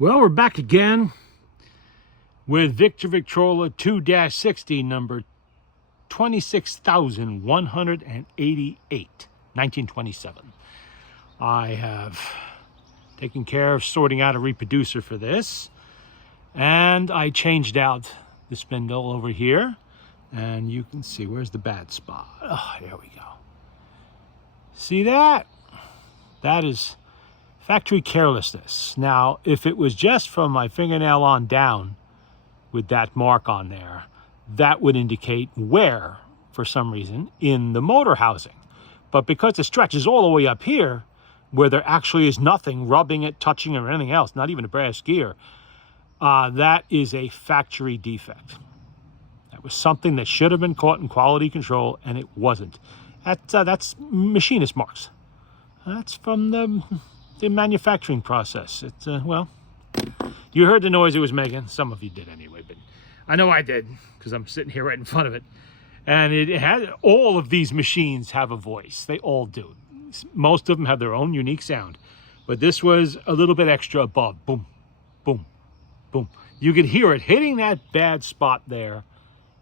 Well, we're back again with Victrola VV-2-60 number 26,188, 1927. I have taken care of sorting out a reproducer for this, and I changed out the spindle over here, and you can see where's the bad spot. Oh, there we go. See that? That is factory carelessness. Now, if it was just from my fingernail on down with that mark on there, that would indicate wear for some reason in the motor housing. But because it stretches all the way up here, where there actually is nothing rubbing it, touching it, or anything else, not even a brass gear, that is a factory defect. That was something that should have been caught in quality control, and it wasn't. That's machinist marks. That's from the manufacturing process. It's well, you heard the noise it was making. Some of you did anyway, but I know I did because I'm sitting here right in front of it. And it had, all of these machines have a voice. They all do. Most of them have their own unique sound, but this was a little bit extra above. Boom, boom, boom. You could hear it hitting that bad spot there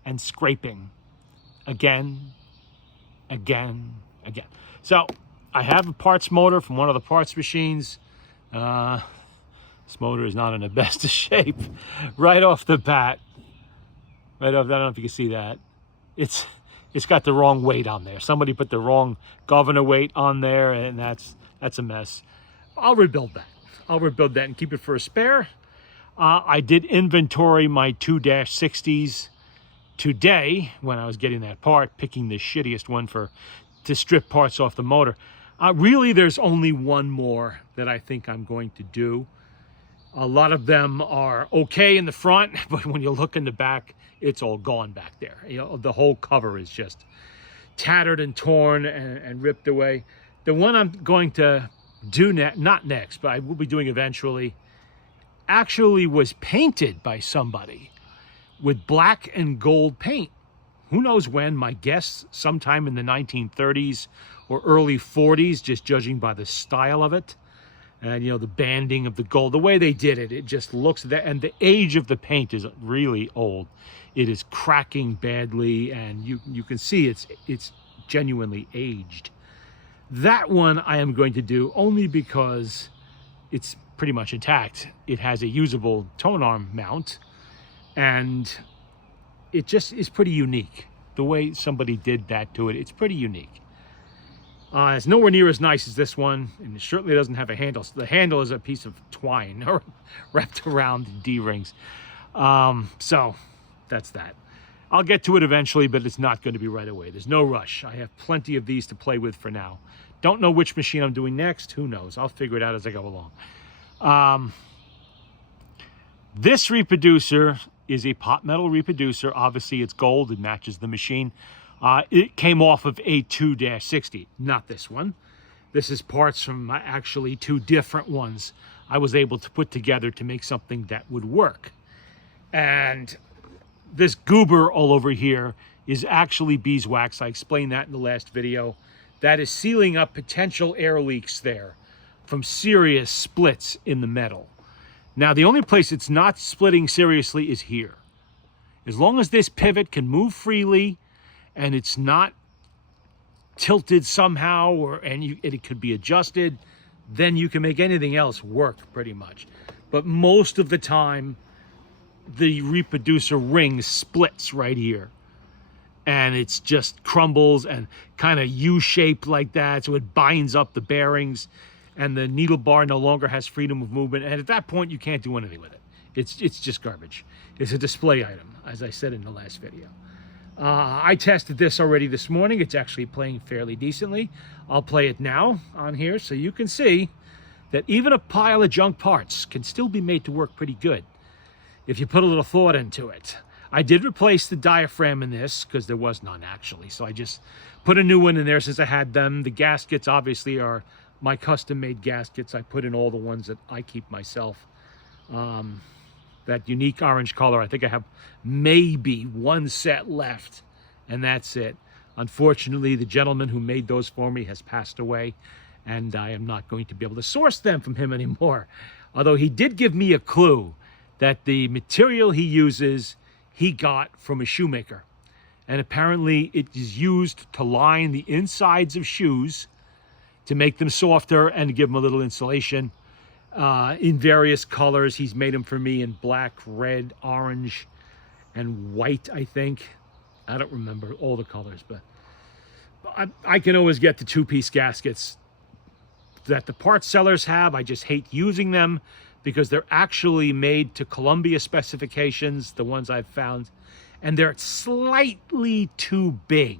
and scraping again, again, again. So I have a parts motor from one of the parts machines. This motor is not in the best of shape. Right off the bat, I don't know if you can see that. It's got the wrong weight on there. Somebody put the wrong governor weight on there, and that's a mess. I'll rebuild that. I'll rebuild that and keep it for a spare. I did inventory my 2-60s today when I was getting that part, picking the shittiest one to strip parts off the motor. Really, there's only one more that I think I'm going to do. A lot of them are okay in the front, but when you look in the back, it's all gone back there. You know, the whole cover is just tattered and torn and ripped away. The one I'm going to do not next, but I will be doing eventually, actually was painted by somebody with black and gold paint. Who knows when? My guess, sometime in the 1930s or early 40s, just judging by the style of it. And, you know, the banding of the gold, the way they did it, it just looks that, and the age of the paint is really old. It is cracking badly, and you can see it's genuinely aged. That one I am going to do only because it's pretty much intact. It has a usable tone arm mount, and it just is pretty unique. The way somebody did that to it, it's pretty unique. It's nowhere near as nice as this one, and it certainly doesn't have a handle. So the handle is a piece of twine wrapped around the D-rings. So that's that. I'll get to it eventually, but it's not going to be right away. There's no rush. I have plenty of these to play with for now. Don't know which machine I'm doing next. Who knows? I'll figure it out as I go along. This reproducer is a pot metal reproducer. Obviously, it's gold. It matches the machine. It came off of a 2-60, not this one. This is parts from actually two different ones I was able to put together to make something that would work. And this goober all over here is actually beeswax. I explained that in the last video. That is sealing up potential air leaks there from serious splits in the metal. Now, the only place it's not splitting seriously is here. As long as this pivot can move freely and it's not tilted somehow, and it could be adjusted, then you can make anything else work pretty much. But most of the time, the reproducer ring splits right here. And it's just crumbles and kind of U-shaped like that, so it binds up the bearings, and the needle bar no longer has freedom of movement. And at that point, you can't do anything with it. It's just garbage. It's a display item, as I said in the last video. I tested this already this morning. It's actually playing fairly decently. I'll play it now on here so you can see that even a pile of junk parts can still be made to work pretty good if you put a little thought into it. I did replace the diaphragm in this because there was none actually, so I just put a new one in there since I had them. The gaskets obviously are my custom-made gaskets. I put in all the ones that I keep myself. That unique orange color, I think I have maybe one set left, and that's it. Unfortunately, the gentleman who made those for me has passed away, and I am not going to be able to source them from him anymore. Although he did give me a clue that the material he uses, he got from a shoemaker. And apparently it is used to line the insides of shoes to make them softer and to give them a little insulation in various colors. He's made them for me in black, red, orange, and white, I think. I don't remember all the colors, but I can always get the two-piece gaskets that the parts sellers have. I just hate using them because they're actually made to Columbia specifications, the ones I've found, and they're slightly too big.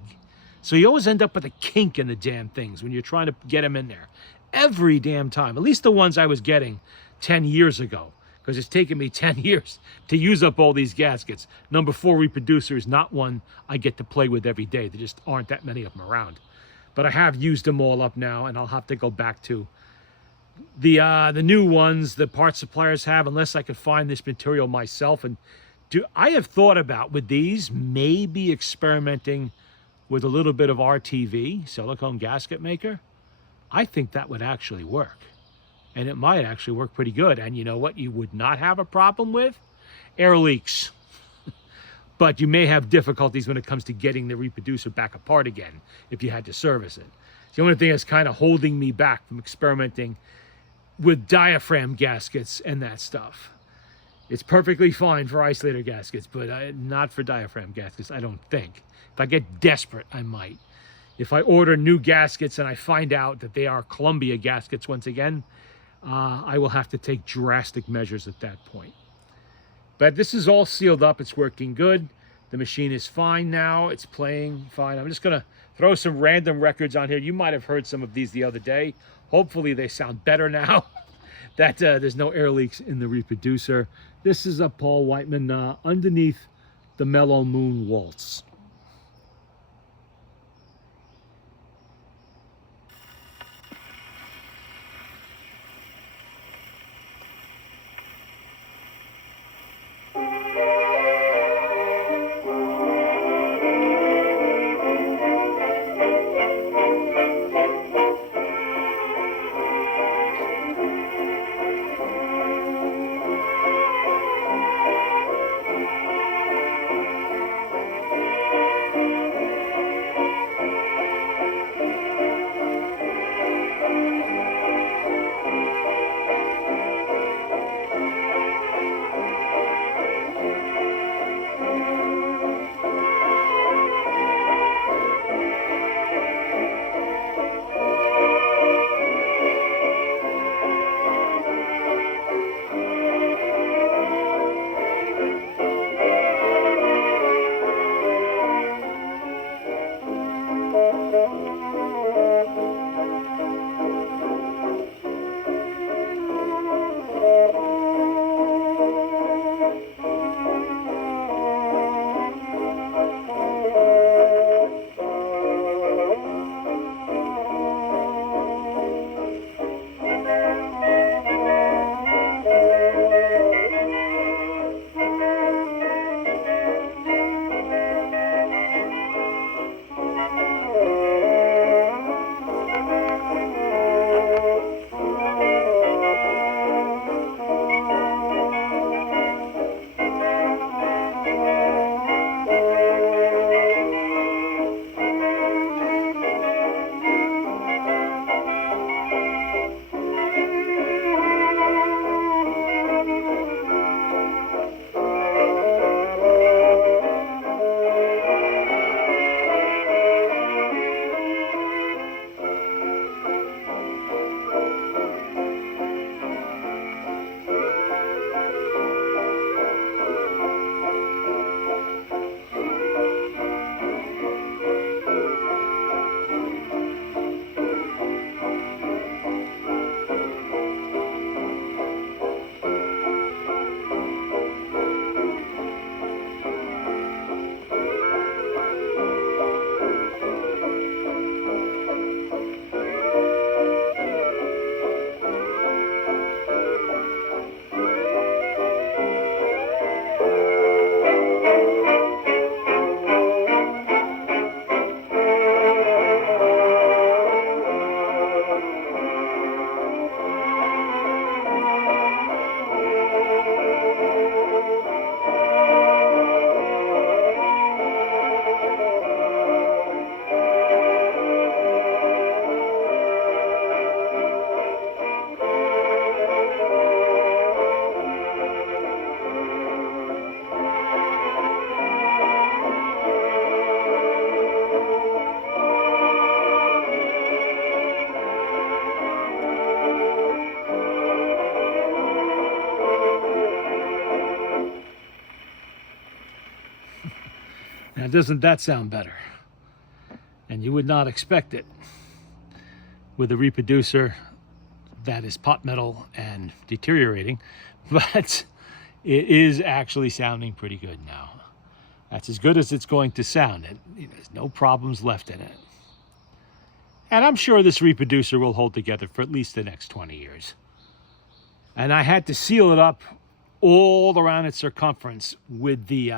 So you always end up with a kink in the damn things when you're trying to get them in there. Every damn time, at least the ones I was getting 10 years ago, because it's taken me 10 years to use up all these gaskets. Number 4 reproducer is not one I get to play with every day. There just aren't that many of them around. But I have used them all up now, and I'll have to go back to the new ones the parts suppliers have, unless I could find this material myself. And I have thought about, with these, maybe experimenting with a little bit of RTV, silicone gasket maker. I think that would actually work. And it might actually work pretty good. And you know what you would not have a problem with? Air leaks. But you may have difficulties when it comes to getting the reproducer back apart again if you had to service it. The only thing that's kind of holding me back from experimenting with diaphragm gaskets and that stuff. It's perfectly fine for isolator gaskets, but not for diaphragm gaskets, I don't think. If I get desperate, I might. If I order new gaskets and I find out that they are Columbia gaskets once again, I will have to take drastic measures at that point. But this is all sealed up. It's working good. The machine is fine now. It's playing fine. I'm just going to throw some random records on here. You might have heard some of these the other day. Hopefully they sound better now that there's no air leaks in the reproducer. This is a Paul Whiteman Underneath the Mellow Moon Waltz. Now, doesn't that sound better? And you would not expect it with a reproducer that is pot metal and deteriorating, but it is actually sounding pretty good now. That's as good as it's going to sound, and there's no problems left in it. And I'm sure this reproducer will hold together for at least the next 20 years. And I had to seal it up all around its circumference with the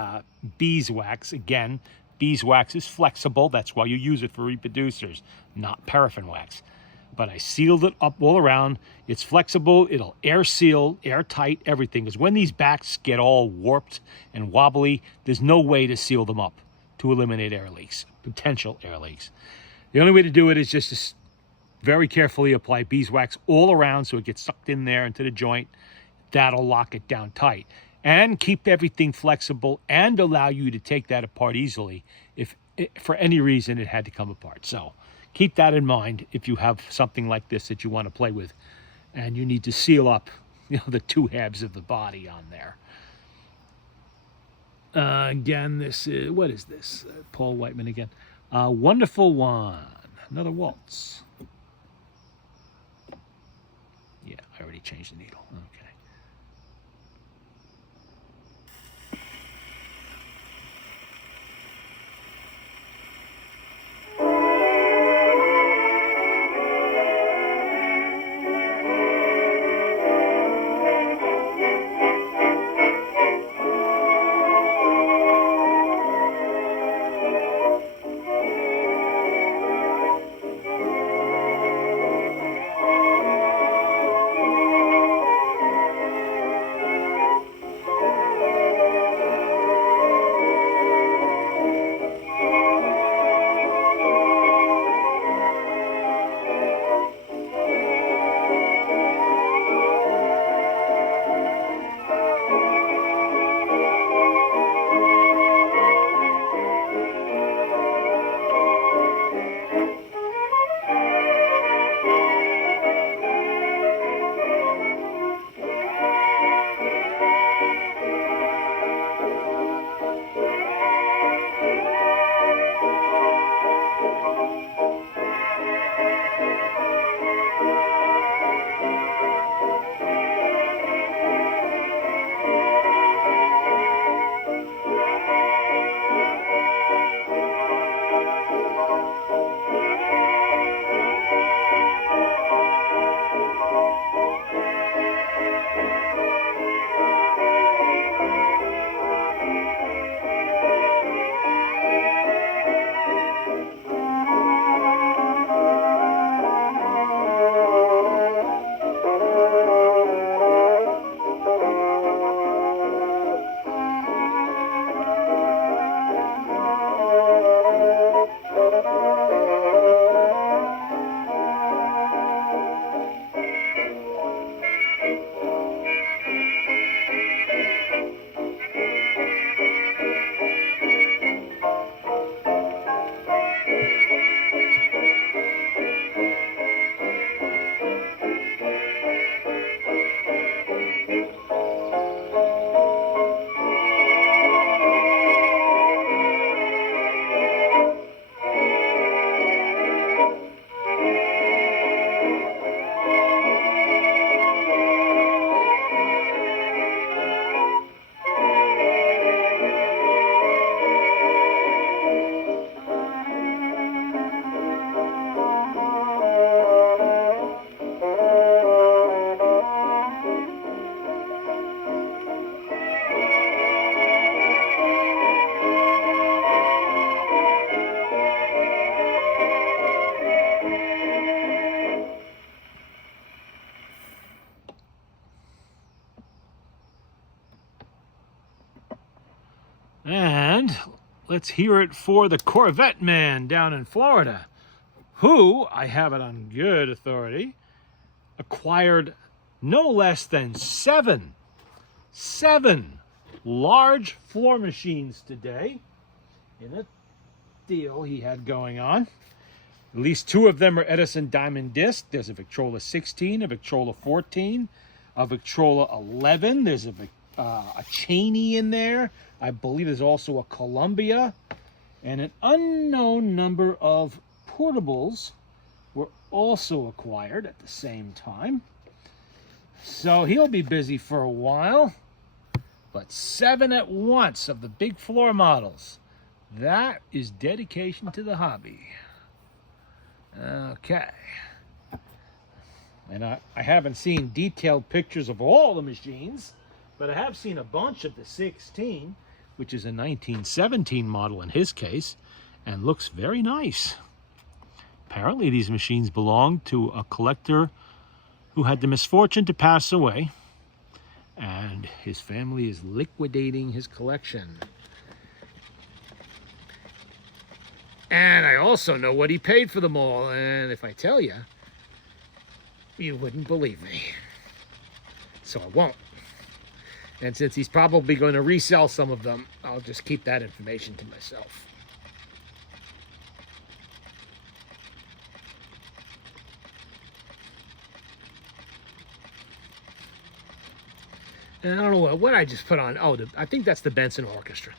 beeswax. Again, beeswax is flexible. That's why you use it for reproducers, not paraffin wax. But I sealed it up all around. It's flexible. It'll air seal, airtight, everything. Because when these backs get all warped and wobbly, there's no way to seal them up to eliminate air leaks, potential air leaks. The only way to do it is just to very carefully apply beeswax all around so it gets sucked in there into the joint. That'll lock it down tight and keep everything flexible and allow you to take that apart easily if for any reason it had to come apart. So keep that in mind if you have something like this that you want to play with and you need to seal up, the two halves of the body on there. Again, this is, what is this? Paul Whiteman again. Wonderful One. Another waltz. Yeah, I already changed the needle. Okay. And let's hear it for the Corvette man down in Florida, who, I have it on good authority, acquired no less than seven large floor machines today in a deal he had going on. At least two of them are Edison Diamond Disc. There's a Victrola 16, a Victrola 14, a Victrola 11. There's a Cheney in there. I believe there's also a Columbia. And an unknown number of portables were also acquired at the same time. So he'll be busy for a while. But 7 at once of the big floor models. That is dedication to the hobby. Okay. And I haven't seen detailed pictures of all the machines, but I have seen a bunch of the 16, which is a 1917 model in his case, and looks very nice. Apparently these machines belong to a collector who had the misfortune to pass away, and his family is liquidating his collection. And I also know what he paid for them all, and if I tell you, you wouldn't believe me. So I won't. And since he's probably going to resell some of them, I'll just keep that information to myself. And I don't know what I just put on. Oh, I think that's the Benson Orchestra.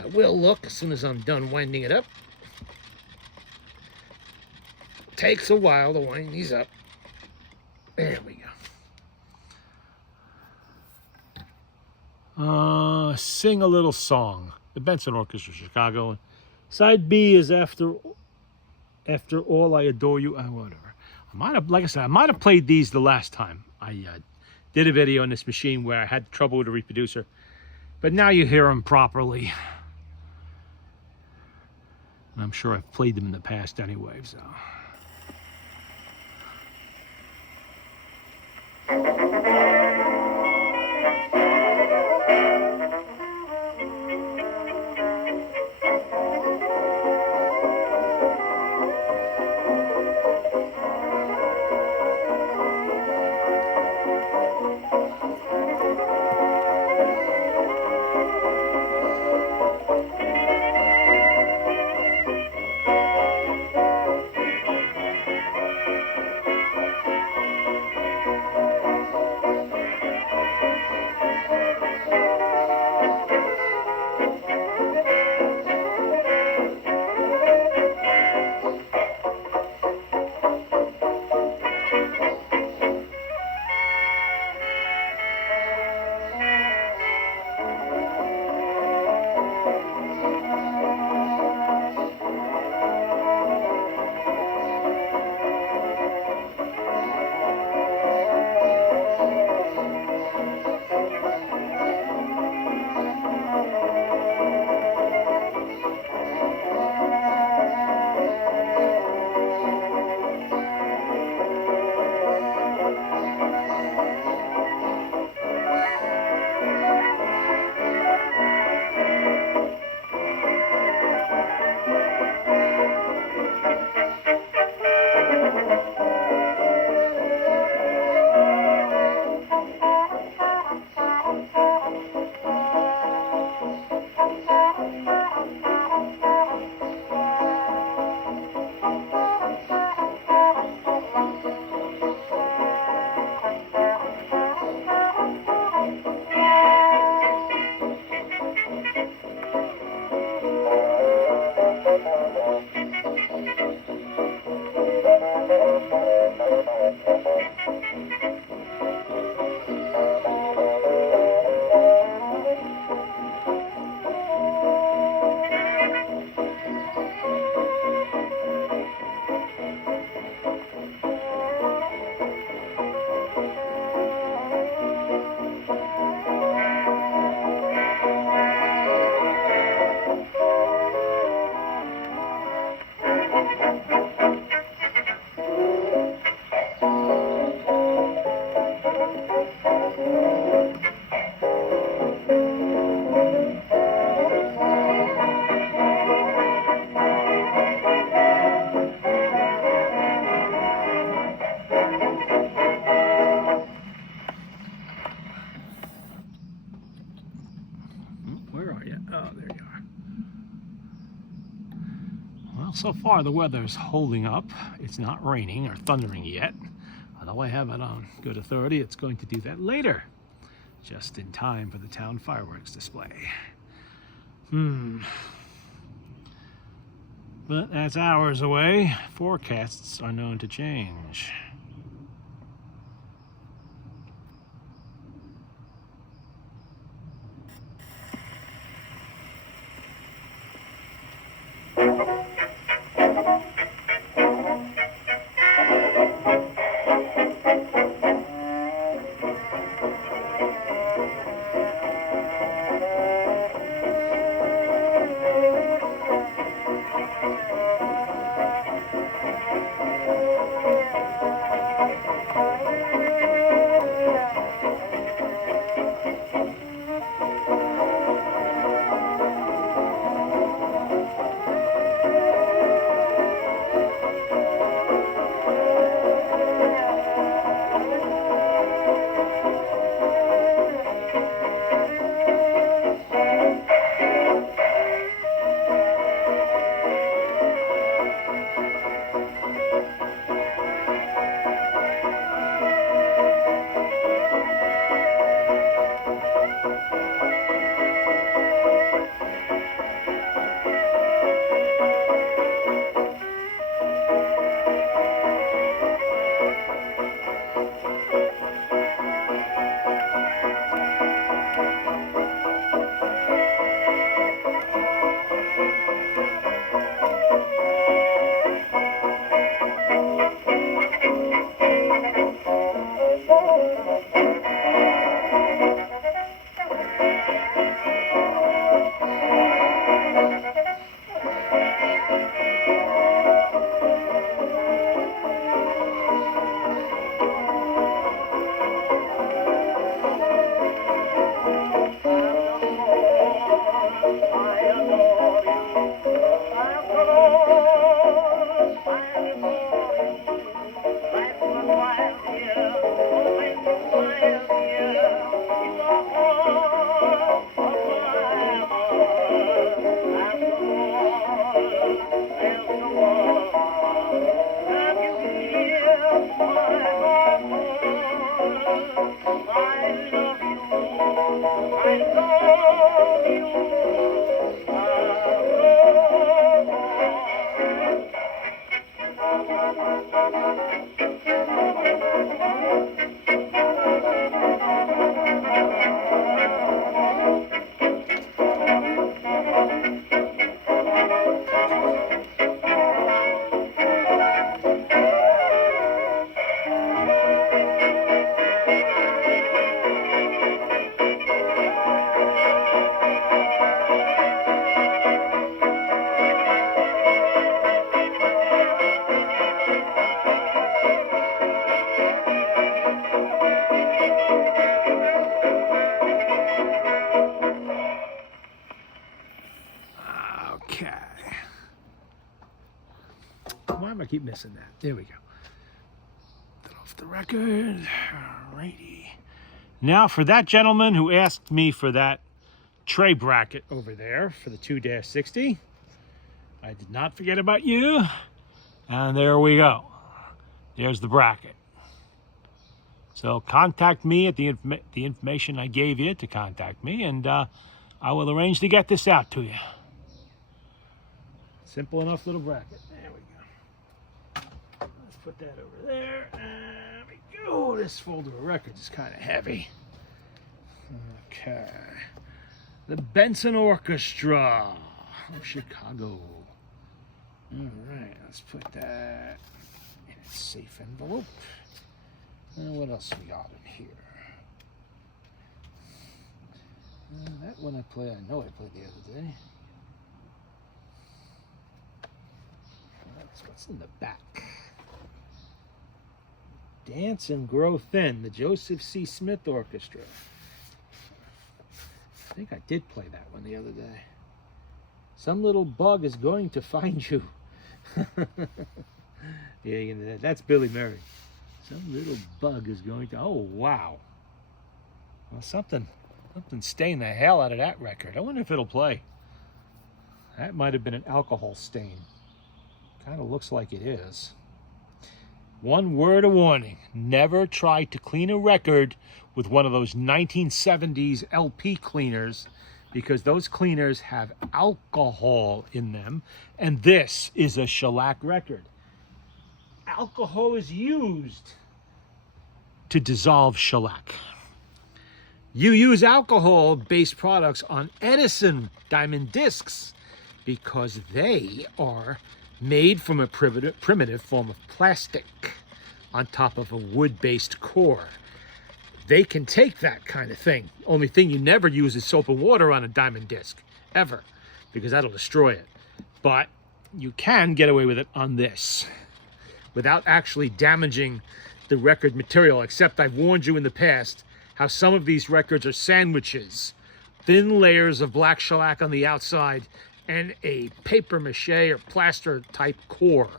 I will look as soon as I'm done winding it up. Takes a while to wind these up. There we go. Sing a little song. The Benson Orchestra, Chicago. Side B is After All I Adore You. Whatever. Like I said, I might have played these the last time I did a video on this machine where I had trouble with the reproducer. But now you hear them properly. And I'm sure I've played them in the past anyway, so. Oh, there you are. Well, so far the weather's holding up. It's not raining or thundering yet. Although I have it on good authority, it's going to do that later. just in time for the town fireworks display. But that's hours away. Forecasts are known to change. Why am I keep missing that? There we go. Get off the record. Alrighty. Now for that gentleman who asked me for that tray bracket over there for the 2-60. I did not forget about you. And there we go. There's the bracket. So contact me at the information I gave you to contact me, and I will arrange to get this out to you. Simple enough little bracket. There we go. Let's put that over there. There we go. This folder of records is kind of heavy. Okay. The Benson Orchestra of Chicago. All right, let's put that in a safe envelope. And what else we got in here? That one I know I played the other day. What's in the back? Dance and Grow Thin, the Joseph C. Smith Orchestra. I think I did play that one the other day. Some little bug is going to find you. Yeah, that's Billy Murray. Some little bug is going to... Oh, wow. Well, something stained the hell out of that record. I wonder if it'll play. That might have been an alcohol stain. Kind of looks like it is. One word of warning. Never try to clean a record with one of those 1970s LP cleaners, because those cleaners have alcohol in them, and this is a shellac record. Alcohol is used to dissolve shellac. You use alcohol-based products on Edison diamond discs because they are made from a primitive form of plastic on top of a wood-based core. They can take that kind of thing. Only thing you never use is soap and water on a diamond disc, ever, because that'll destroy it. But you can get away with it on this without actually damaging the record material, except I've warned you in the past how some of these records are sandwiches. Thin layers of black shellac on the outside and a paper mache or plaster type core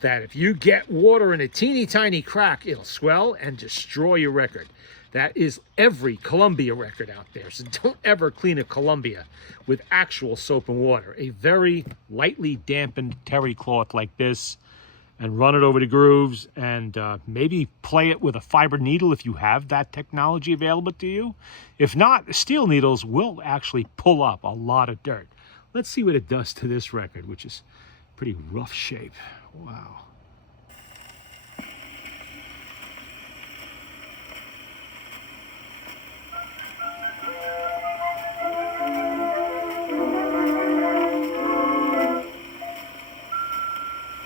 that if you get water in a teeny tiny crack, it'll swell and destroy your record. That is every Columbia record out there. So don't ever clean a Columbia with actual soap and water. A very lightly dampened terry cloth like this, and run it over the grooves, and maybe play it with a fiber needle if you have that technology available to you. If not, steel needles will actually pull up a lot of dirt. Let's see what it does to this record, which is pretty rough shape. Wow.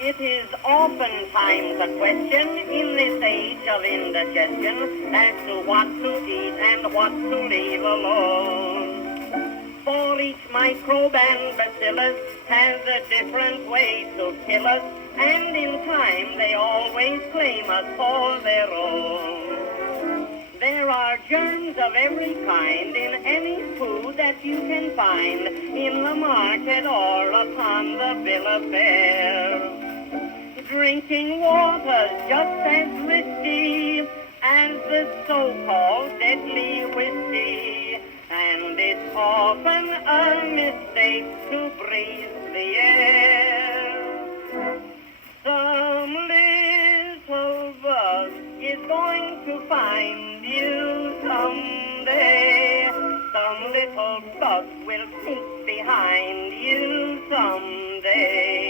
It is oftentimes a question in this age of indigestion as to what to eat and what to leave alone. For each microbe and bacillus has a different way to kill us, and in time they always claim us for their own. There are germs of every kind in any food that you can find in the market or upon the bill of fare. Drinking water's just as risky as the so-called deadly whiskey, and it's often a mistake to breathe the air. Some little bug is going to find you someday. Some little bug will sneak behind you someday.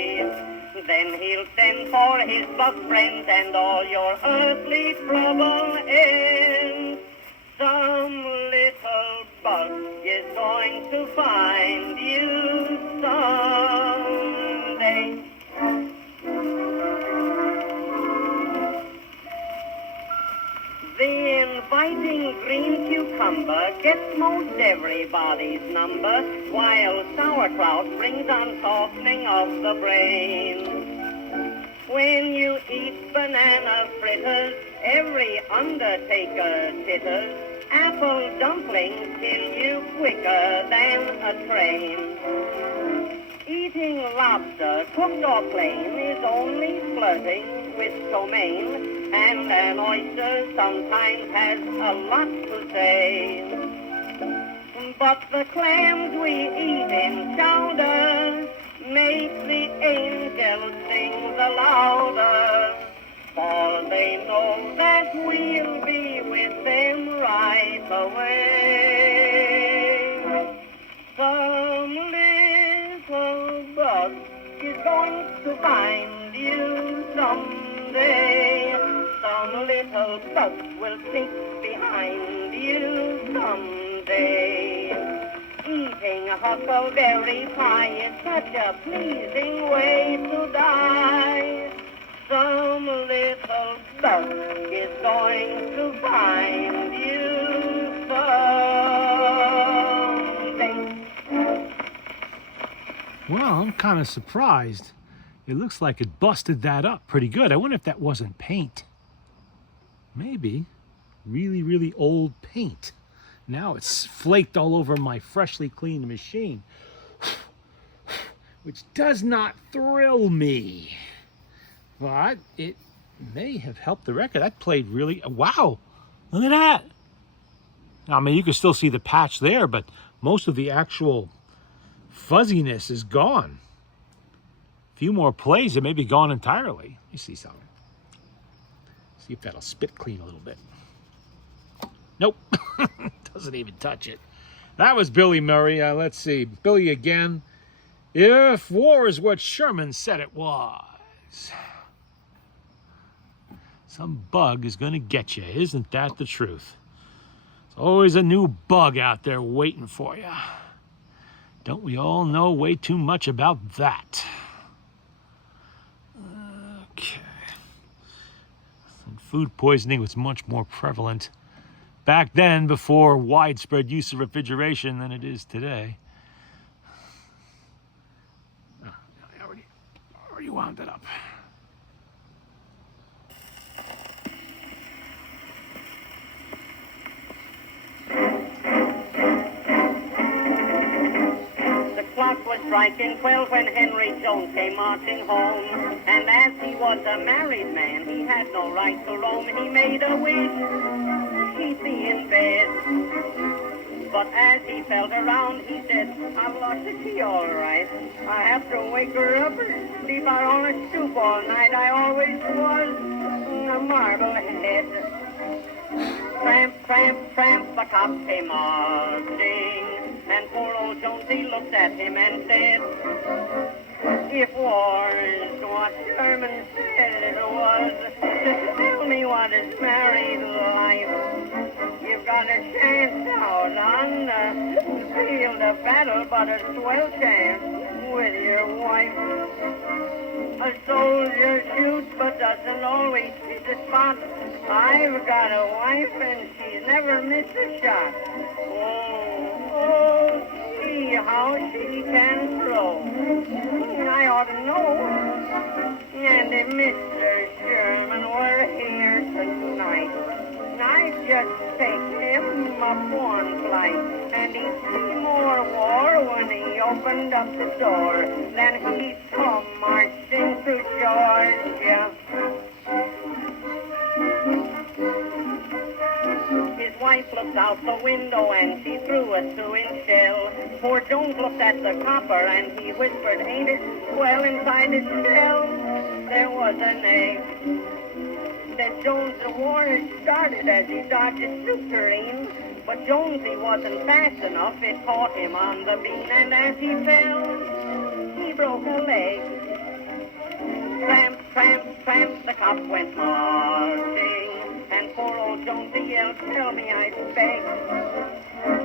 Then he'll send for his bug friends and all your earthly trouble ends. Some little bug is going to find you someday. The inviting green cucumber gets most everybody's number, while sauerkraut brings on softening of the brain. When you eat banana fritters, every undertaker titters. Apple dumplings kill you quicker than a train. Eating lobster, cooked or plain, is only flirting with ptomaine, and an oyster sometimes has a lot to say. But the clams we eat in chowder make the angels sing the louder, for they know that we'll be with them right away. Some little bug is going to find you someday. Some little bug will sneak behind you someday. Eating huckleberry pie is such a pleasing way to die. Some little bug is going to find you someday. Well, I'm kind of surprised. It looks like it busted that up pretty good. I wonder if that wasn't paint. Maybe. Really, really old paint. Now it's flaked all over my freshly cleaned machine, which does not thrill me. But it may have helped the record. That played really, wow, look at that. I mean, you can still see the patch there, but most of the actual fuzziness is gone. A few more plays, it may be gone entirely. Let me see something. See if that'll spit clean a little bit. Nope. Doesn't even touch it. That was Billy Murray. Let's see. Billy again. If war is what Sherman said it was, some bug is going to get you. Isn't that the truth? There's always a new bug out there waiting for you. Don't we all know way too much about that? Okay. And food poisoning was much more prevalent back then, before widespread use of refrigeration, than it is today. Oh, I already wound it up. The clock was striking 12 when Henry Jones came marching home. And as he was a married man, he had no right to roam. He made a wish he'd be in bed. But as he felt around, he said, I've lost the key all right. I have to wake her up and sleep out on a stoop all night. I always was a marblehead. Tramp, tramp, tramp, the cop came marching, and poor old Jonesy looked at him and said, if war's what Sherman said it was, just tell me what is married life. You've got a chance out on the field of battle, but a swell chance with your wife. A soldier shoots but doesn't always hit the spot. I've got a wife and she's never missed a shot. Oh, see how she can throw. I ought to know. And if Mr. Sherman were here tonight, I'd just take him up one flight, and he'd see more war when he opened up the door than he'd come marching through Georgia. His wife looked out the window and she threw a 2-inch shell. Poor Jones looked at the copper and he whispered, ain't it swell inside his shell? There was an egg. That Jones, the war had started as he dodged his soup tureen. But Jonesy wasn't fast enough, it caught him on the bean, and as he fell, he broke a leg. Tramp, tramp, tramp, the cop went marching, and poor old Jonesy yelled, tell me, I beg,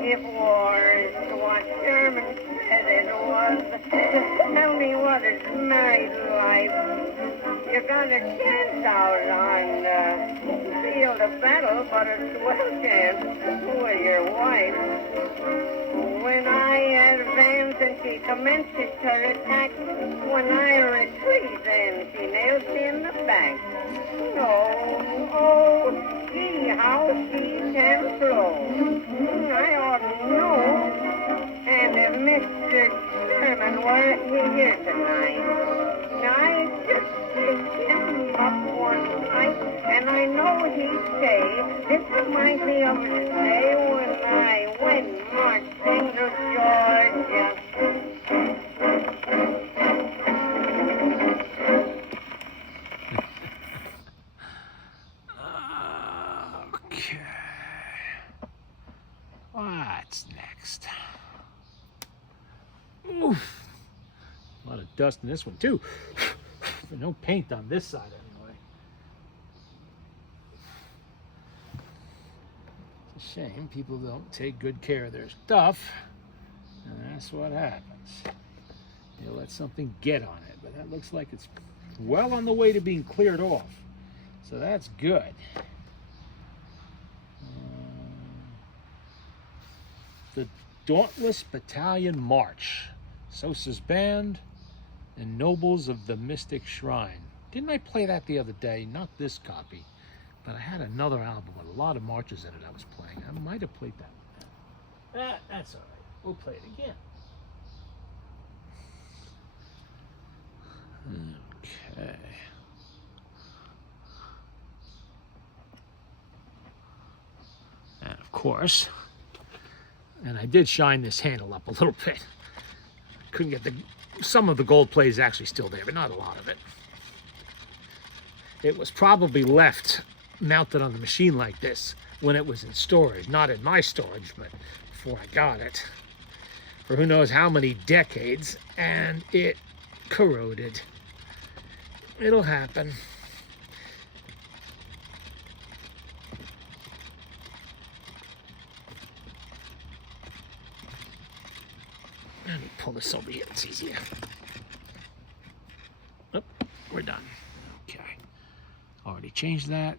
if war's what Sherman said it was, just tell me what is married life. You got a chance out on the field of battle, but a swell chance with your wife. When I advance and she commences her attack, when I retreat and she nails me in the back. Oh, see how she can throw. I ought to know. And if Mr. Sherman were here tonight, I'd just take him up one night, and I know he'd say, this reminds me of the day when I went marching to Georgia. Okay. What's next? Oof. A lot of dust in this one, too. But no paint on this side, anyway. It's a shame people don't take good care of their stuff. And that's what happens. You let something get on it. But that looks like it's well on the way to being cleared off. So that's good. The Dauntless Battalion March. Sosa's Band and Nobles of the Mystic Shrine. Didn't I play that the other day? Not this copy, but I had another album with a lot of marches in it I was playing. I might have played that one. That's all right. We'll play it again. Okay. And of course, and I did shine this handle up a little bit. Couldn't get some of the gold plate is actually still there, but not a lot of it. It was probably left mounted on the machine like this when it was in storage. Not in my storage, but before I got it. For who knows how many decades, and it corroded. It'll happen. Let me pull this over here, it's easier. Oh, we're done. Okay. Already changed that.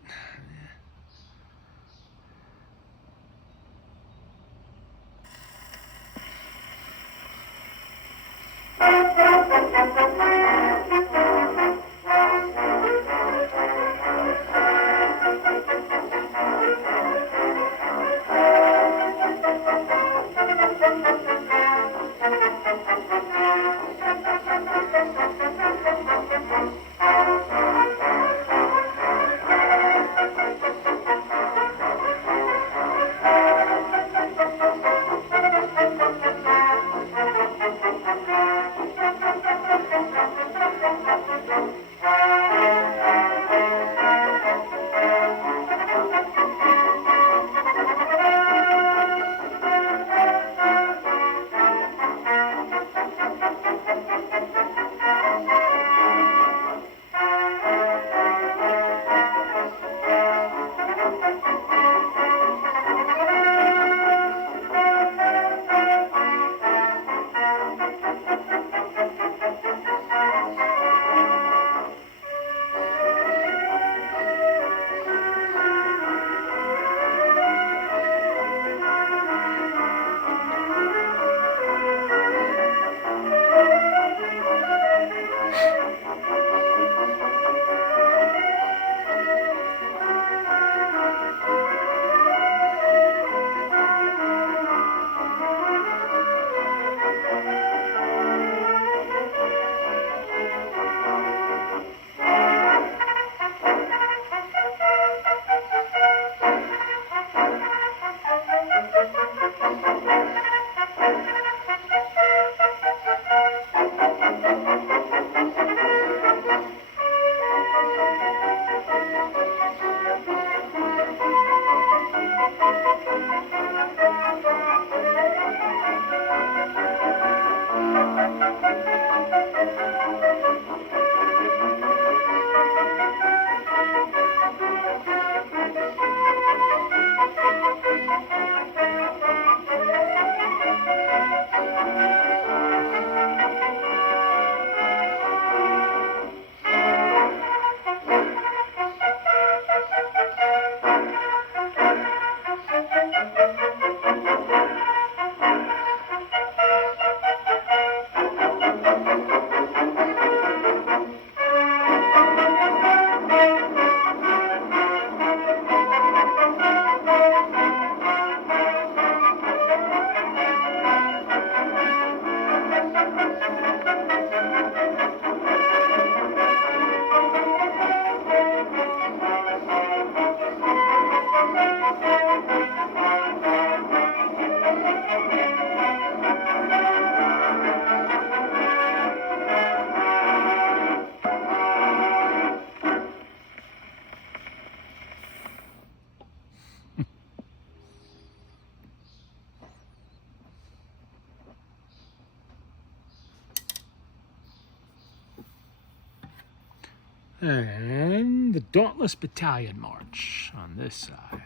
And the Dauntless Battalion March on this side.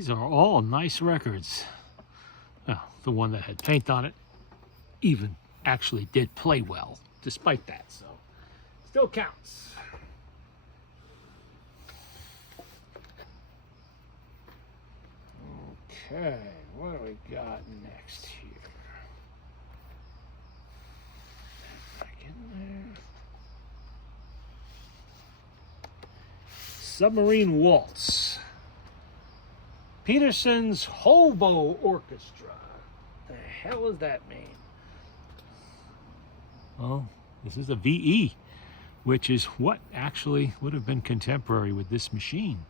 These are all nice records. Well, the one that had paint on it even actually did play well, despite that, so still counts. Okay, what do we got next here? Back in there. Submarine Waltz. Peterson's Hobo Orchestra. The hell does that mean? Well, this is a VE, which is what actually would have been contemporary with this machine.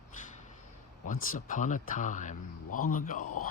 Once upon a time, long ago.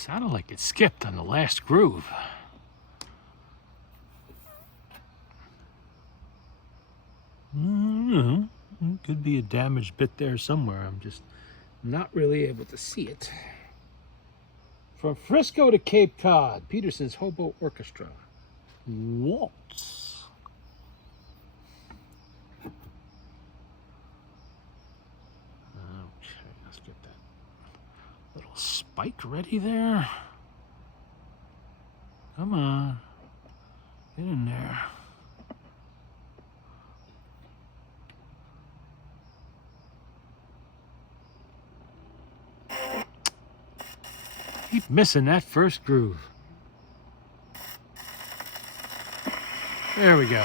Sounded like it skipped on the last groove. Could be a damaged bit there somewhere. I'm just not really able to see it. From Frisco to Cape Cod, Peterson's Hobo Orchestra. Waltz. Okay, let's get that little spike ready there. Come on, get in there. Keep missing that first groove. There we go.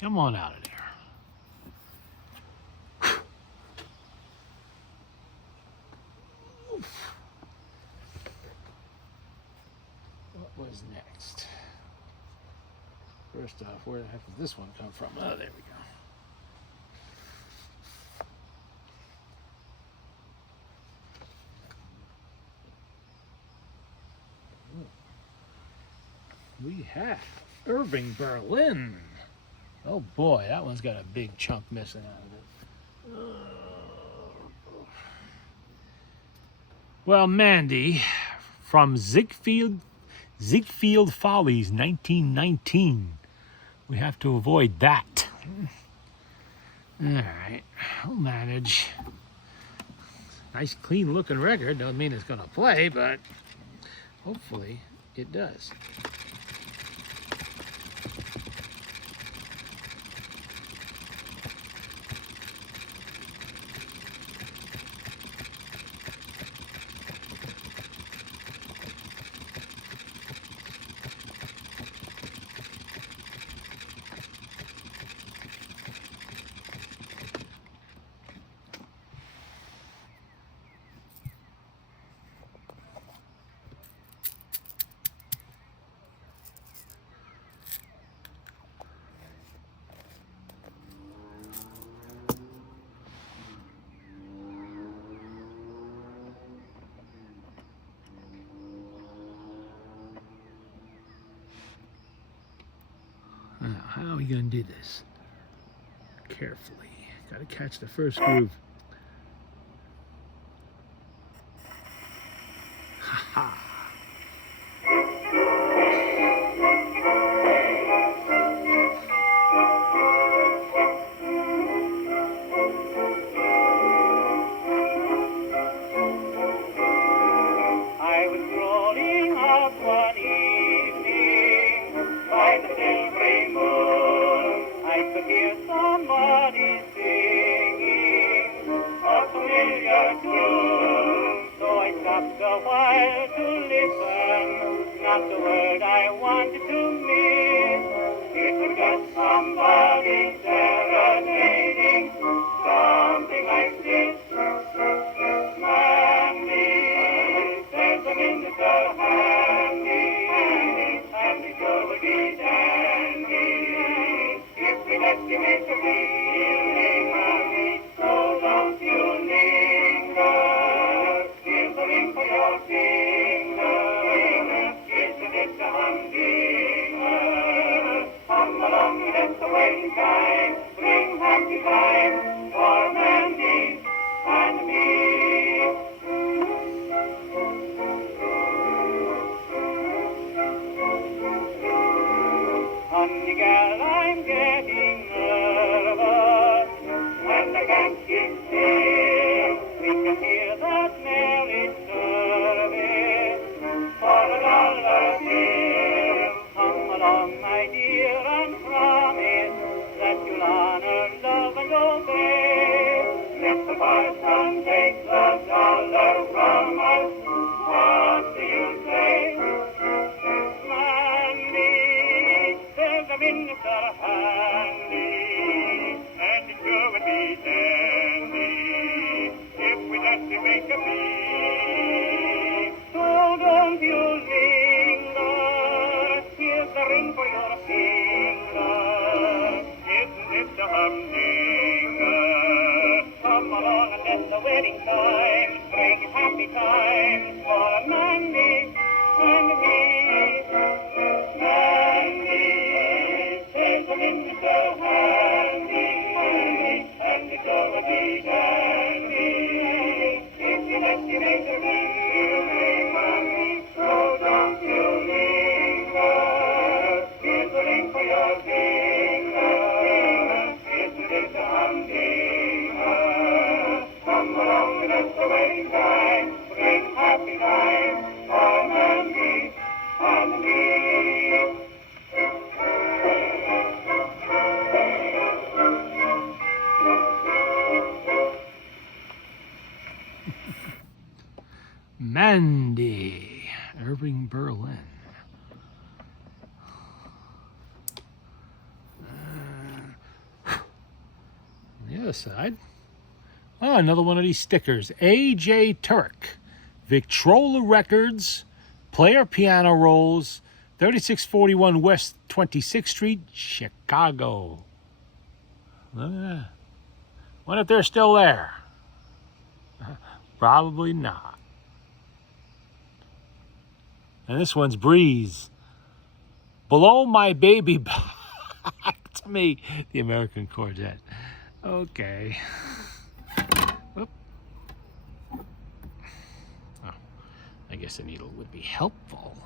Come on out of there. What was next? First off, where the heck did this one come from? Oh, there we go. We have Irving Berlin. Oh boy, that one's got a big chunk missing out of it. Well, Mandy from Ziegfeld Follies, 1919. We have to avoid that. All right, I'll manage. Nice clean looking record. Doesn't mean it's gonna play, but hopefully it does. Now, how are we going to do this? Carefully. Got to catch the first groove. Ha ha. I was strolling out one evening by the silvery moon. I could hear somebody singing a familiar tune. So I stopped a while to listen, not the word I wanted to miss. It was just somebody serenading, something like this. Mandy, there's a minister handy, and the girl will be dandy. If we let you make a feeling, Mandy, so don't you linger. Here's a ring for your finger. Isn't it a humdinger? Come along and it's the waiting time. Bring happy time for Mandy and me. Honey gal, I'm getting nervous, and I can't keep still. We can hear that merry service for $1 bill. Come along, my dear, and promise that you'll honor, love, and obey. Let the parson take the dollar from us. What do you say? Mandy, there's a minister handy, and it sure would be dandy if we let you make a plea. So don't you linger, here's the ring for your finger. Isn't it a humdinger? Come along and let the wedding time bring happy times for Mandy and me. Mandy, there's a minister handy, and the girl will be dandy. If you let you make a feeling, Mandy, so don't you linger. Here's a ring for your finger. Isn't it a humdinger? Come along and it's the wedding time. Bring happy times for Mandy and me. Mandy, Irving Berlin. On the other side, oh, another one of these stickers. A.J. Turek, Victrola Records, player piano rolls, 3641 West 26th Street, Chicago. Wonder if they're still there. Probably not. And this one's Breeze. Blow My Baby Back to Me, the American Quartet. Okay. Whoop. Oh. I guess a needle would be helpful.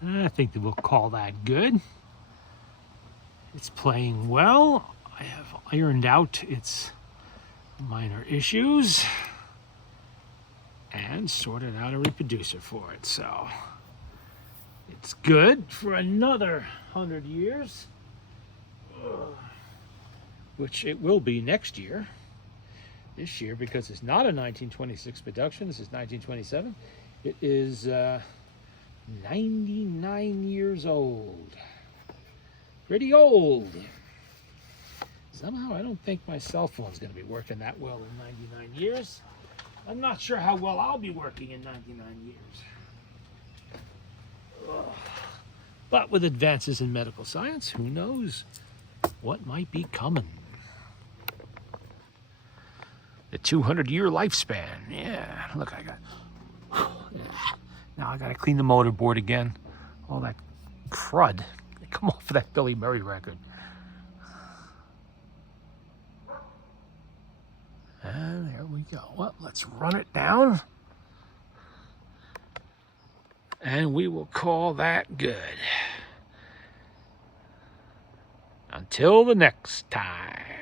I think that we'll call that good. It's playing well. I have ironed out its minor issues and sorted out a reproducer for it. So it's good for another 100 years, which it will be next year. This year, because it's not a 1926 production, this is 1927. It is 99 years old. Pretty old. Somehow I don't think my cell phone's going to be working that well in 99 years. I'm not sure how well I'll be working in 99 years. Ugh. But with advances in medical science, who knows what might be coming. The 200-year lifespan. Yeah, look, I got... Now I got to clean the motor board again. All that crud. Come off of that Billy Murray record. And there we go. Well, let's run it down. And we will call that good. Until the next time.